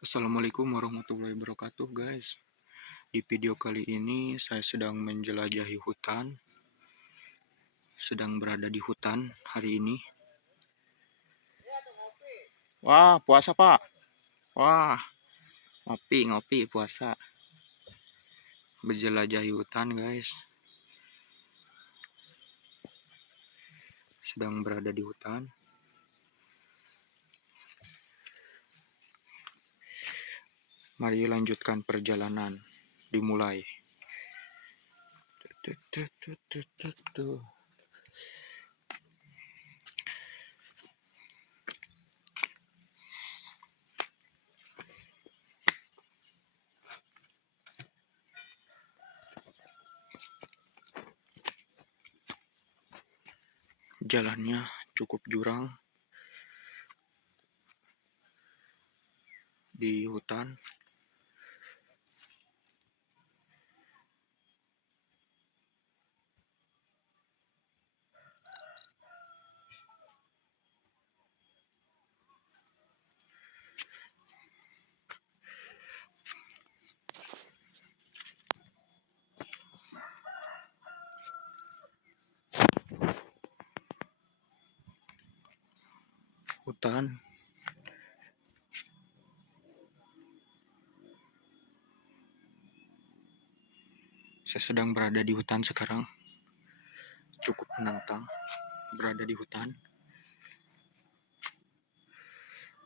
Assalamualaikum warahmatullahi wabarakatuh guys. Di video kali ini saya sedang menjelajahi hutan. Sedang berada di hutan hari ini. Wah, puasa pak. Wah, ngopi puasa. Menjelajahi hutan guys. Sedang berada di hutan. Mari lanjutkan perjalanan. Dimulai. Jalannya cukup jurang di hutan. Saya sedang berada di hutan sekarang. Cukup menantang berada di hutan.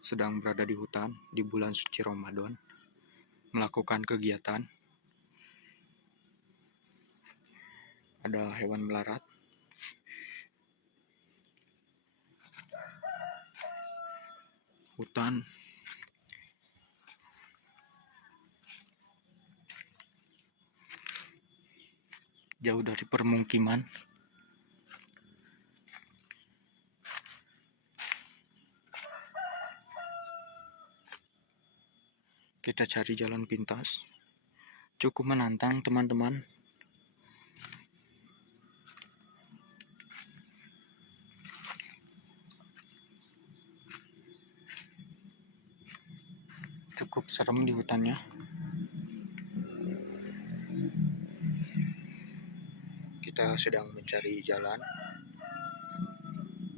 Sedang berada di hutan di bulan suci Ramadan. Melakukan kegiatan. Ada hewan melarat. Hutan. Jauh dari permukiman. Kita cari jalan pintas. Cukup menantang teman-teman. Cukup serem di hutannya. Kita sedang mencari jalan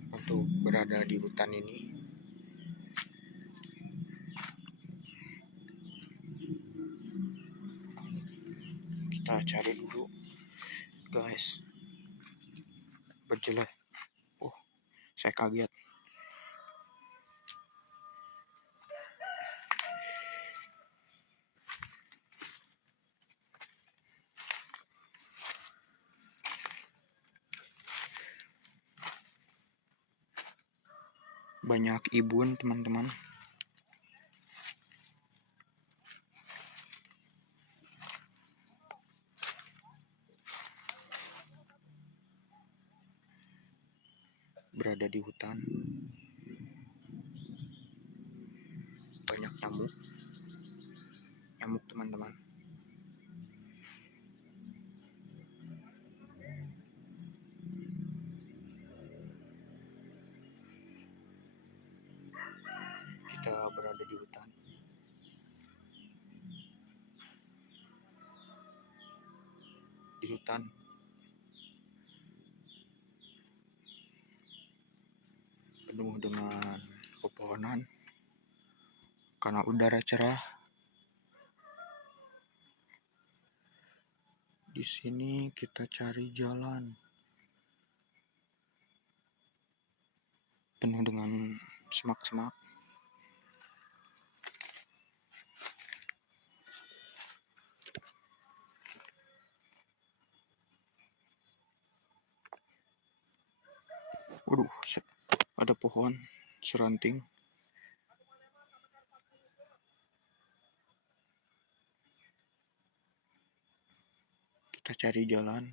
untuk berada di hutan ini. Kita cari dulu, guys. Berjelas. Oh, saya kaget. Banyak ibun, teman-teman. Berada di hutan. Banyak nyamuk. Nyamuk, teman-teman. Kita berada di hutan. Di hutan penuh dengan pepohonan. Karena udara cerah. Di sini kita cari jalan. Penuh dengan semak-semak. Waduh, ada pohon seranting. Kita cari jalan.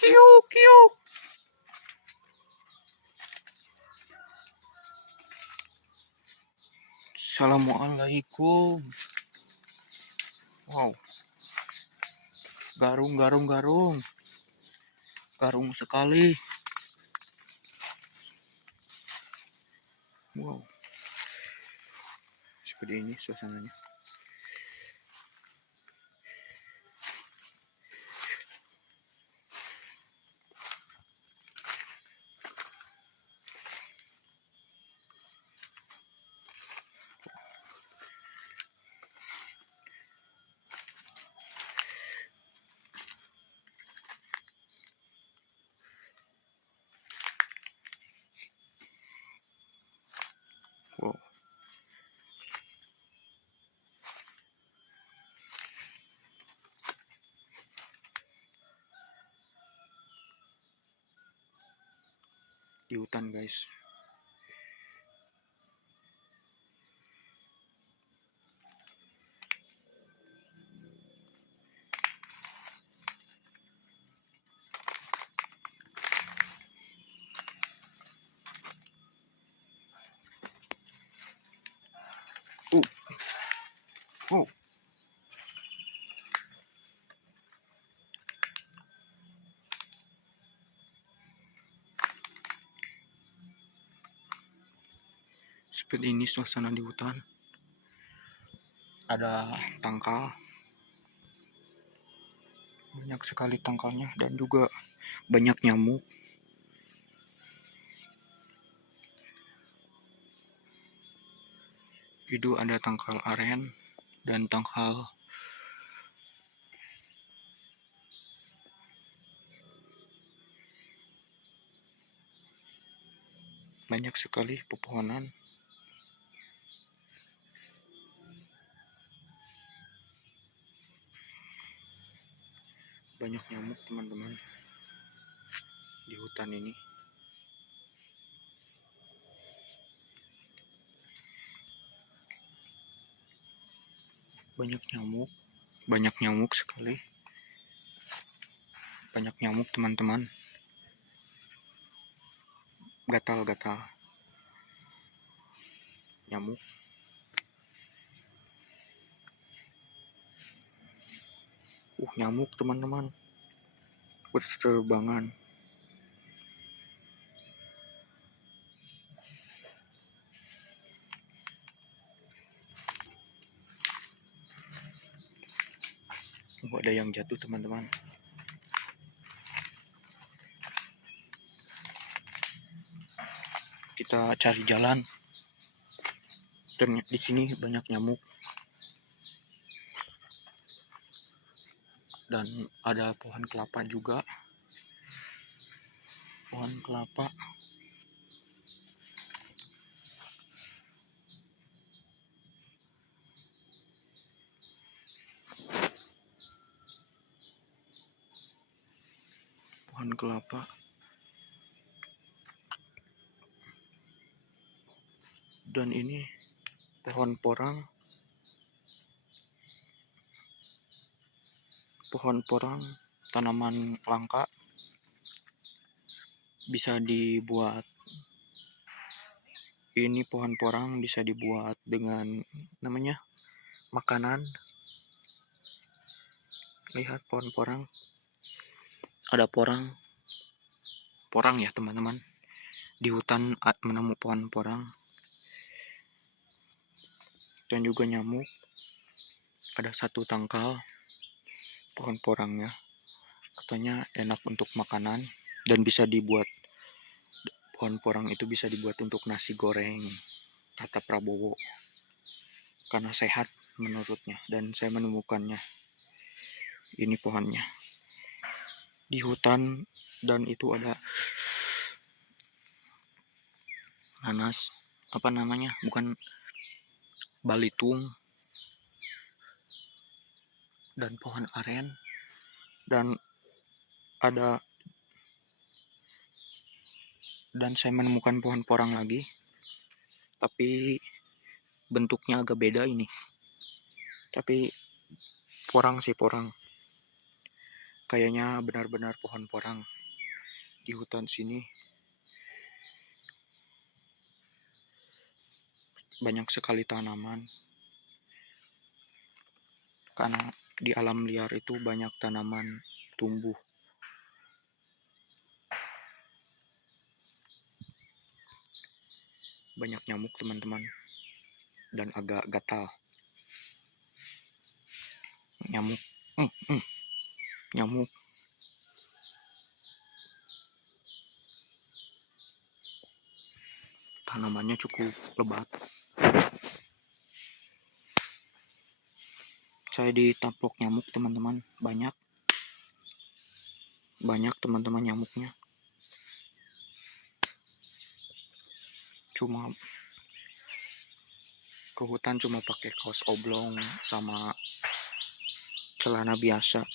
Kiuk, kiuk. Assalamualaikum. Wow, garung, garung, garung. Garung sekali. Wow, seperti ini suasananya. Wow. Di hutan, guys. Oh. Seperti ini suasana di hutan. Ada tangkal. Banyak sekali tangkalnya dan juga banyak nyamuk. Itu ada tangkal aren dan tangkal banyak sekali pepohonan. Banyak nyamuk, teman-teman, di hutan ini. Banyak nyamuk sekali. Banyak nyamuk, teman-teman. Gatal-gatal. Nyamuk. Nyamuk, teman-teman. Berterbangan. Ada yang jatuh, teman-teman. Kita cari jalan. Di sini banyak nyamuk. Dan ada pohon kelapa juga. Pohon kelapa. Pohon kelapa. Dan ini pohon porang. Pohon porang, tanaman langka, bisa dibuat. Ini pohon porang bisa dibuat dengan namanya makanan. Lihat pohon porang. Ada porang ya, teman-teman. Di hutan menemu pohon porang. Dan juga nyamuk. Ada satu tangkal pohon porangnya. Katanya enak untuk makanan dan bisa dibuat. Pohon porang itu bisa dibuat untuk nasi goreng, kata Prabowo. Karena sehat menurutnya, dan saya menemukannya. Ini pohonnya di hutan, dan itu ada nanas, apa namanya, bukan, balitung, dan pohon aren, dan saya menemukan pohon porang lagi, tapi bentuknya agak beda ini. Tapi porang sih, porang. Kayaknya benar-benar pohon porang di hutan sini. Banyak sekali tanaman, karena di alam liar itu banyak tanaman tumbuh. Banyak nyamuk teman-teman, dan agak gatal. Nyamuk, nyamuk. Tanamannya cukup lebat. Saya ditaplok nyamuk teman-teman, banyak teman-teman nyamuknya. Cuma ke hutan cuma pakai kaos oblong sama celana biasa.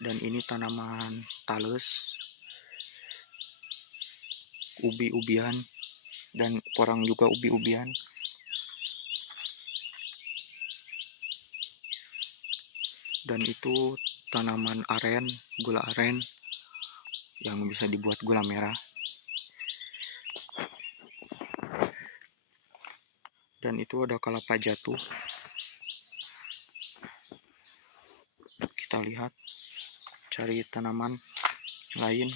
Dan ini tanaman tales, ubi-ubian, dan porang juga ubi-ubian. Dan itu tanaman aren, gula aren, yang bisa dibuat gula merah. Dan itu ada kelapa jatuh. Kita lihat, cari tanaman lain.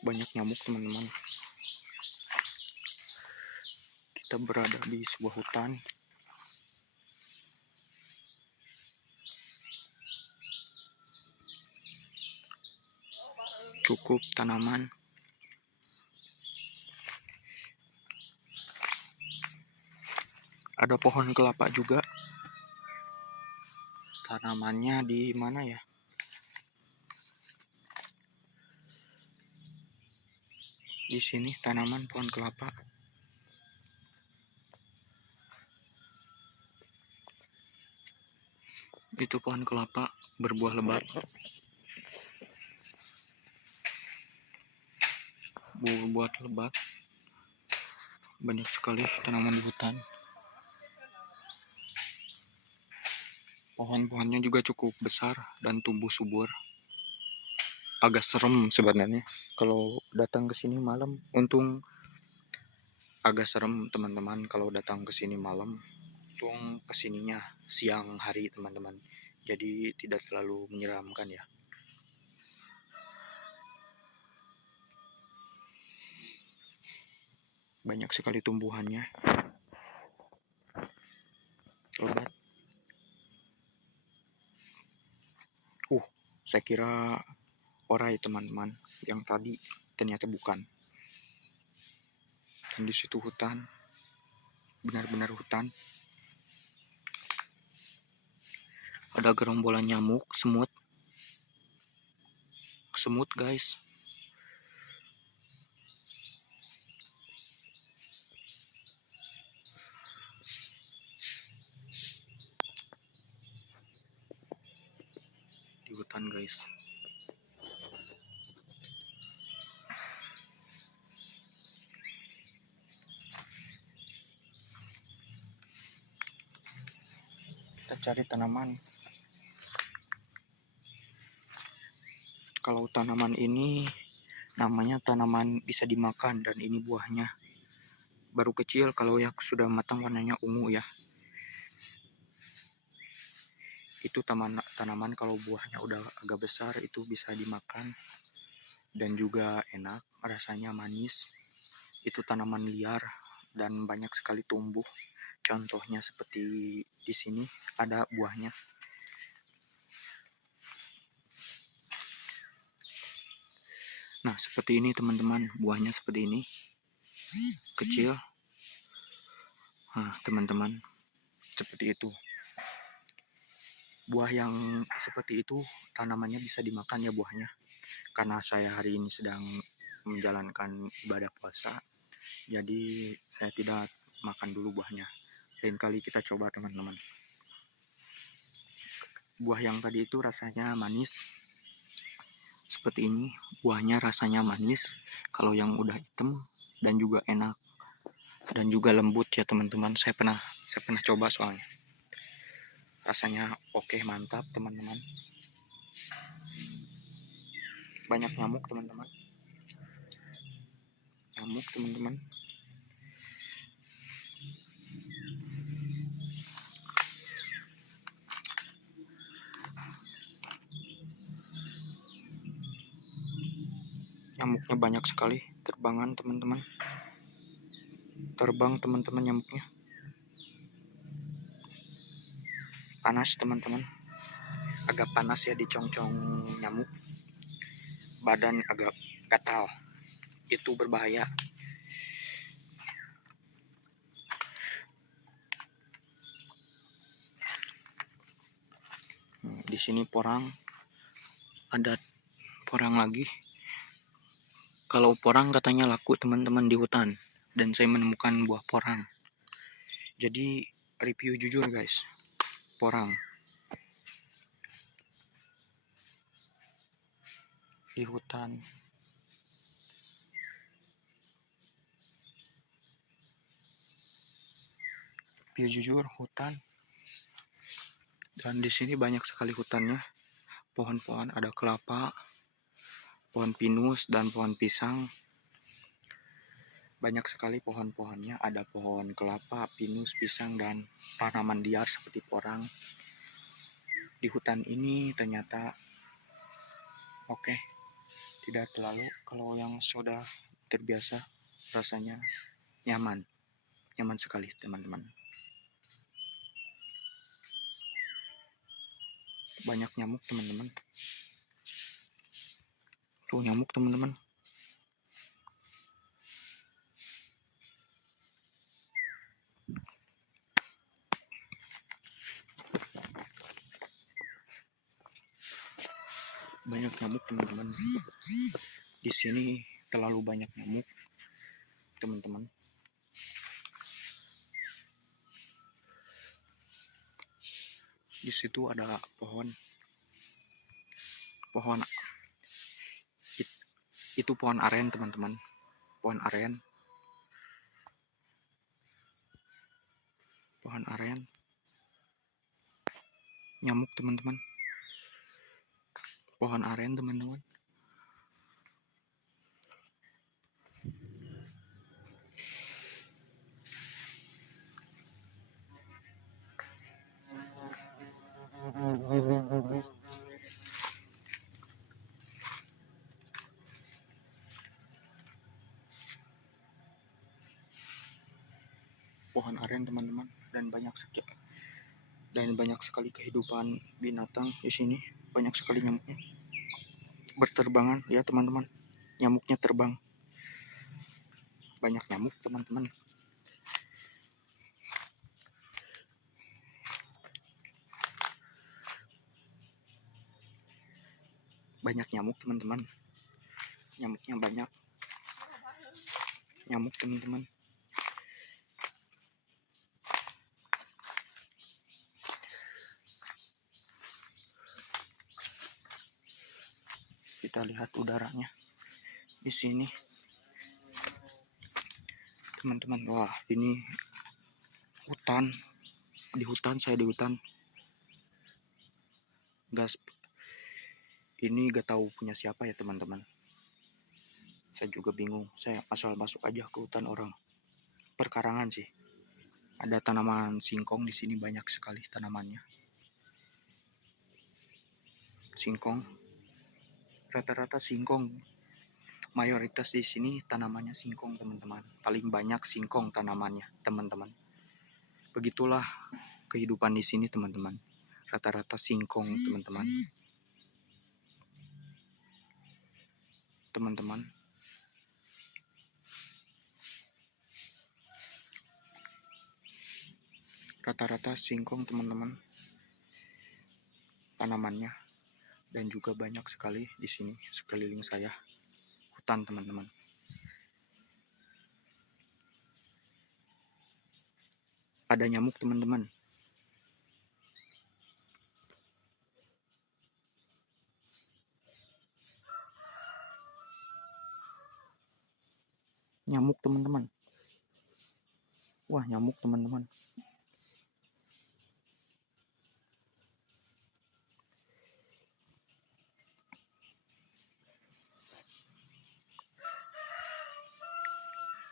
Banyak nyamuk teman-teman. Kita berada di sebuah hutan. Cukup tanaman. Ada pohon kelapa juga. Tanamannya di mana ya? Di sini tanaman pohon kelapa. Itu pohon kelapa berbuah lebat. Berbuah lebat. Banyak sekali tanaman di hutan. Pohon-pohonnya juga cukup besar dan tumbuh subur. Agak serem sebenarnya kalau datang ke sini malam. Untung agak serem teman-teman kalau datang ke sini malam. Untung kesininya siang hari teman-teman. Jadi tidak terlalu menyeramkan ya. Banyak sekali tumbuhannya. Lebat. Saya kira orai teman-teman, yang tadi ternyata bukan. Dan di situ hutan, benar-benar hutan. Ada gerombolan nyamuk, semut guys. Di hutan guys. Kita cari tanaman. Kalau tanaman ini namanya tanaman bisa dimakan, dan ini buahnya baru kecil. Kalau yang sudah matang warnanya ungu ya. Itu tanaman kalau buahnya udah agak besar itu bisa dimakan dan juga enak, rasanya manis. Itu tanaman liar dan banyak sekali tumbuh. Contohnya seperti di sini ada buahnya. Nah, seperti ini teman-teman, buahnya seperti ini. Kecil. Nah, teman-teman, seperti itu. Buah yang seperti itu tanamannya bisa dimakan ya buahnya. Karena saya hari ini sedang menjalankan ibadah puasa, jadi saya tidak makan dulu buahnya. Lain kali kita coba teman-teman. Buah yang tadi itu rasanya manis. Seperti ini, buahnya rasanya manis. Kalau yang udah hitam dan juga enak dan juga lembut ya teman-teman, saya pernah coba soalnya. Rasanya oke, mantap teman-teman. Banyak nyamuk teman-teman. Nyamuk teman-teman. Nyamuknya banyak sekali, terbangan teman-teman. Terbang teman-teman nyamuknya. Panas teman-teman. Agak panas ya di congcong nyamuk. Badan agak gatal. Itu berbahaya. Di sini porang. Ada porang lagi. Kalau porang katanya laku teman-teman di hutan, dan saya menemukan buah porang. Jadi review jujur guys, porang di hutan. Review jujur hutan. Dan di sini banyak sekali hutannya. Pohon-pohon, ada kelapa, pohon pinus dan pohon pisang. Banyak sekali pohon-pohonnya, ada pohon kelapa, pinus, pisang, dan tanaman liar seperti porang. Di hutan ini ternyata oke, tidak terlalu, kalau yang sudah terbiasa rasanya nyaman sekali teman-teman. Banyak nyamuk teman-teman. Tuh nyamuk teman-teman. Banyak nyamuk teman-teman. Di sini terlalu banyak nyamuk teman-teman. Di situ ada pohon itu pohon aren teman-teman. Pohon aren. Nyamuk teman-teman. Pohon aren teman-teman. Pohon aren teman-teman, dan banyak sekali kehidupan binatang di sini. Banyak sekali nyamuknya berterbangan ya teman-teman. Nyamuknya terbang. Banyak nyamuk teman-teman. Banyak nyamuk teman-teman. Nyamuknya banyak. Nyamuk teman-teman. Kita lihat udaranya di sini teman-teman. Wah, ini hutan. Saya di hutan. Gas ini gak tahu punya siapa ya teman-teman. Saya juga bingung. Saya asal masuk aja ke hutan orang. Perkarangan sih. Ada tanaman singkong di sini, banyak sekali tanamannya. Singkong. Rata-rata singkong. Mayoritas di sini tanamannya singkong teman-teman. Paling banyak singkong tanamannya teman-teman. Begitulah kehidupan di sini teman-teman. Rata-rata singkong teman-teman. Rata-rata singkong teman-teman. Tanamannya, dan juga banyak sekali di sini sekeliling saya hutan teman-teman. Ada nyamuk teman-teman. nyamuk teman-teman. Wah, nyamuk teman-teman.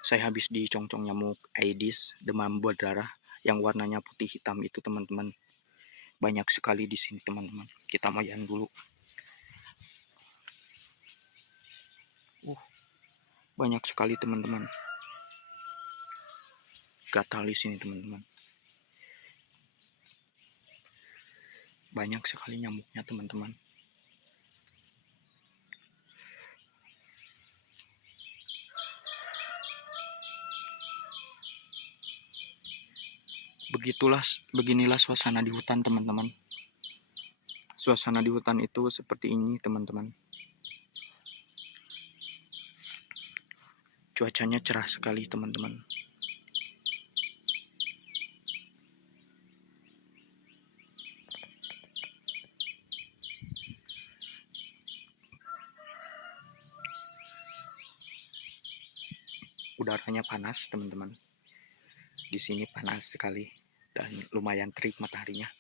Saya habis dicongcong nyamuk Aedes demam berdarah yang warnanya putih hitam itu teman-teman. Banyak sekali di sini teman-teman. Kita mayan dulu. Banyak sekali teman-teman. Gatal di sini teman-teman. Banyak sekali nyamuknya teman-teman. Beginilah suasana di hutan teman-teman. Suasana di hutan itu seperti ini teman-teman. Cuacanya cerah sekali teman-teman. Udaranya panas teman-teman. Di sini panas sekali dan lumayan terik mataharinya.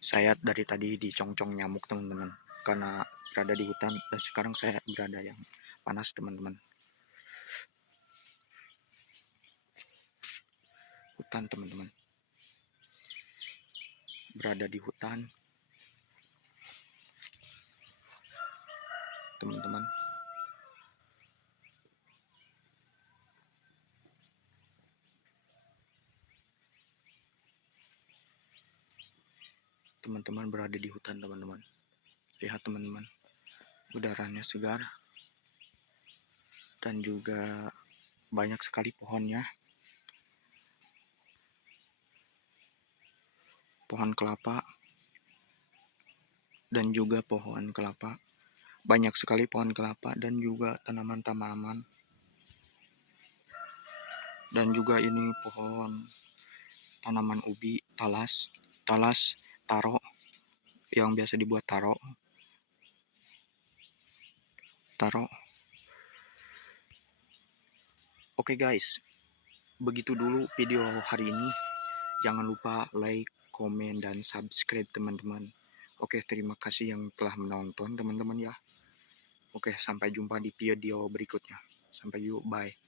Saya dari tadi dicongcong nyamuk teman-teman, karena berada di hutan dan sekarang saya berada yang panas teman-teman. Hutan teman-teman. Berada di hutan teman-teman. Teman-teman berada di hutan teman-teman. Lihat teman-teman, udaranya segar dan juga banyak sekali pohonnya. Pohon kelapa dan juga pohon kelapa. Banyak sekali pohon kelapa dan juga tanaman-tanaman. Dan juga ini pohon tanaman ubi, talas, taro, yang biasa dibuat taro. Oke guys, begitu dulu video hari ini. Jangan lupa like, komen, dan subscribe teman-teman. Oke, terima kasih yang telah menonton teman-teman ya. Oke, sampai jumpa di video berikutnya. Sampai yuk, bye.